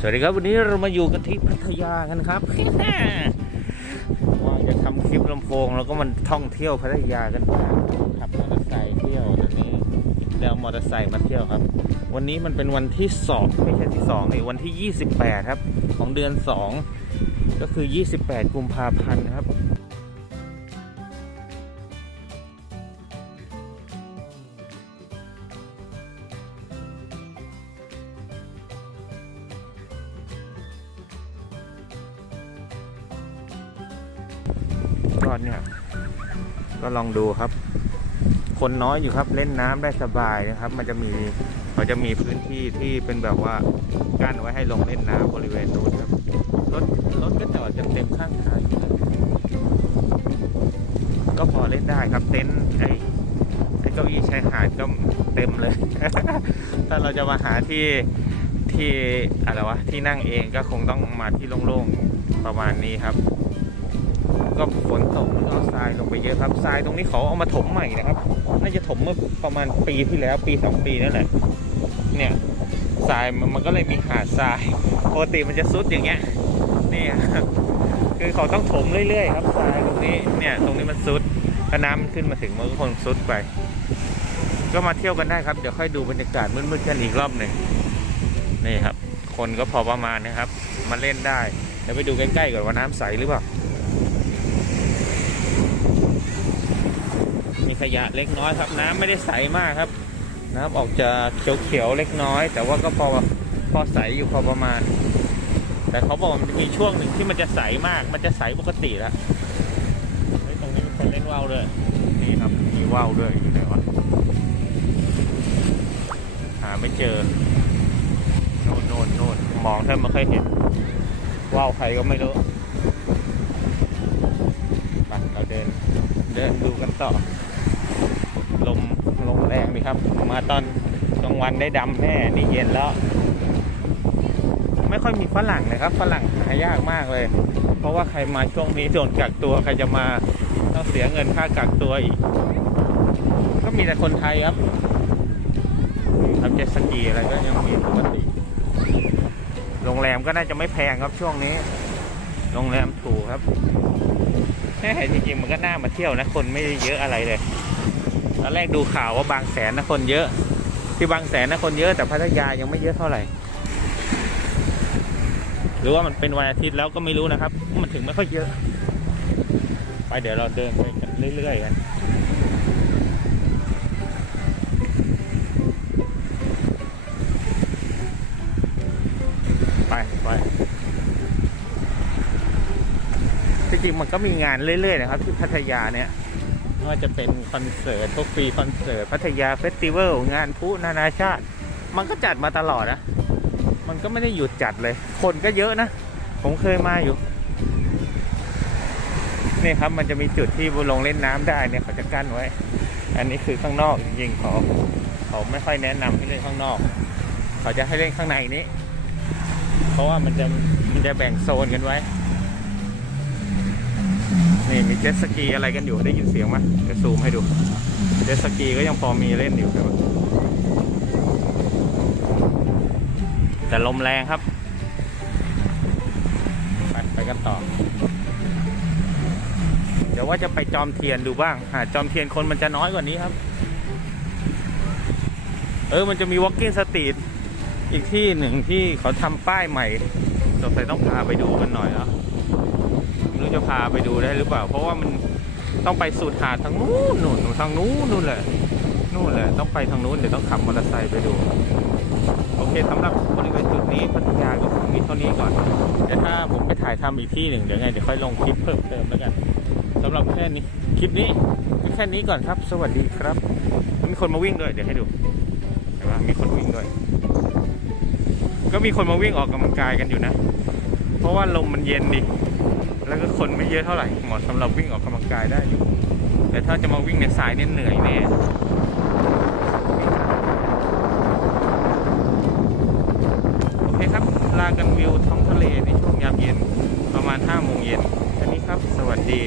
สวัสดีครับวันนี้เรามาอยู่กันที่พัทยากันครับว่าจะทำคลิปลำโพงแล้วก็มันท่องเที่ยวพัทยากันบ้างขับมอเตอร์ไซค์เที่ยวตอนนี้แล้วมอเตอร์ไซค์มาเที่ยวครับ วันนี้มันเป็นวันที่สองไม่ใช่ที่สองนี่วันที่ 28 ครับ ของเดือน 2 ก็คือ 28 กุมภาพันธ์ครับ ก็เนี่ย ก็ลองดูครับ คนน้อยอยู่ครับเล่นน้ำได้สบายนะครับ มันจะมีเขาจะมีพื้นที่ที่เป็นแบบว่ากั้นไว้ให้ลงเล่นน้ำบริเวณนู้นครับรถรถก็จอดเต็มข้างทางอยู่เลยก็พอเล่นได้ครับเต็นท์ไอ้ไอ้เก้าอี้ชายหาดก็เต็มเลย ถ้าเราจะมาหาที่ที่อะไรวะที่นั่งเองก็คงต้องมาที่โล่งๆประมาณนี้ครับ ก็ฝนตกแล้วก็ทรายลงไปเยอะครับทรายตรงนี้เขาเอามาถมใหม่นะครับ น่าจะถมเมื่อประมาณปีที่แล้วปีสองปีนั่นแหละเนี่ยทรายมันก็เลยมีหาดทรายปกติมันจะซุดอย่างเงี้ยนี่ครับคือเขาต้องถมเรื่อยๆครับทรายตรงนี้เนี่ยตรงนี้มันซุดถ้าน้ำมันขึ้นมาถึงมันก็คงซุดไป ก็มาเที่ยวกันได้ครับ เดี๋ยวค่อยดูบรรยากาศมืดๆกันอีกรอบหนึ่งนี่ครับ คนก็พอประมาณนะครับ มาเล่นได้เดี๋ยวไปดูใกล้ๆก่อนว่าน้ำใสหรือเปล่า มีขยะเล็กน้อยครับ น้ำไม่ได้ใสมากครับ น้ำออกจะเขียวๆเล็กน้อย แต่ว่าก็พอพอใสอยู่พอประมาณ แต่เขาบอกว่ามันจะมีช่วงหนึ่งที่มันจะใสมากมันจะใสปกติแล้วเฮ้ยตรงนี้มีคนเล่นว่าวด้วยนี่ครับมีว่าวด้วยอยู่ไหนวะหาไม่เจอโน่นโน่นโน่นมองแทบไม่ค่อยเห็นว่าวใครก็ไม่รู้ไปเราเดินเดินดูกันต่อลมลมแรงดี ครับ มาตอนกลางวันได้ดำแน่นี่เย็นแล้ว ไม่ค่อยมีฝรั่งเลยครับ ฝรั่งหายากมากเลย เพราะว่าใครมาช่วงนี้โดนกักตัวใครจะมาต้องเสียเงินค่ากักตัวอีก ก็มีแต่คนไทยครับทำเจ็ตสกีอะไรก็ยังมีปกติโรงแรมก็น่าจะไม่แพงครับช่วงนี้ โรงแรมถูกครับแค่จริงๆมันก็น่ามาเที่ยวนะ คนไม่ได้เยอะอะไรเลย ตอนแรกดูข่าวว่าบางแสนนะคนเยอะ ที่บางแสนนะคนเยอะแต่พัทยายังไม่เยอะเท่าไหร่ หรือว่ามันเป็นวันอาทิตย์แล้วก็ไม่รู้นะครับ มันถึงไม่ค่อยเยอะ ไปเดี๋ยวเราเดินไปกันเรื่อยๆกันไปไปจริงๆมันก็มีงานเรื่อยๆนะครับที่พัทยาเนี่ย ไม่ว่าจะเป็นคอนเสิร์ตพวกฟรีคอนเสิร์ตพัทยาเฟสติวัลงานพุนานาชาติ มันก็จัดมาตลอดนะ มันก็ไม่ได้หยุดจัดเลย คนก็เยอะนะ ผมเคยมาอยู่นี่ครับมันจะมีจุดที่ลงเล่นน้ำได้เนี่ยเขาจะกั้นไว้ อันนี้คือข้างนอกจริงๆเขาเขาไม่ค่อยแนะนำให้เล่นข้างนอก เขาจะให้เล่นข้างในนี้ เพราะว่ามันจะมันจะแบ่งโซนกันไว้ นี่มีเจ็ตสกีอะไรกันอยู่ได้ยินเสียงไหมเดี๋ยวซูมให้ดู เจ็ตสกีก็ยังพอมีเล่นอยู่แต่ว่าแต่ลมแรงครับ ไปไปกันต่อ เดี๋ยวว่าจะไปจอมเทียนดูบ้างหาจอมเทียนคนมันจะน้อยกว่านี้ครับ เออมันจะมี walking street อีกที่หนึ่งที่เขาทำป้ายใหม่ สงสัยต้องพาไปดูกันหน่อยแล้วไม่รู้จะพาไปดูได้หรือเปล่า เพราะว่ามันต้องไปสุดหาดทางนู้นนู่นทางนู้นนู่นแหละนู่นแหละต้องไปทางนู้นเดี๋ยวต้องขับมอเตอร์ไซค์ไปดู โอเคสำหรับบริเวณจุดนี้พัทยาก็คงมีเท่านี้ก่อนเดี๋ยวถ้าผมไปถ่ายทำอีกที่หนึ่งเดี๋ยวไงเดี๋ยวค่อยลงคลิปเพิ่มเติมแล้วกันสำหรับแค่นี้คลิปนี้แค่นี้ก่อนครับ สวัสดีครับ มีคนมาวิ่งด้วย เดี๋ยวให้ดูเห็นปะมีคนวิ่งด้วย ก็มีคนมาวิ่งออกกำลังกายกันอยู่นะ เพราะว่าลมมันเย็นดิ แล้วก็คนไม่เยอะเท่าไหร่เหมาะสำหรับวิ่งออกกำลังกายได้อยู่ แต่ถ้าจะมาวิ่งในทรายเนี่ยเหนื่อยแน่โอเคครับ ลากันวิวท้องทะเลในช่วงยามเย็นประมาณ5โมงเย็นท่านี้ครับ สวัสดี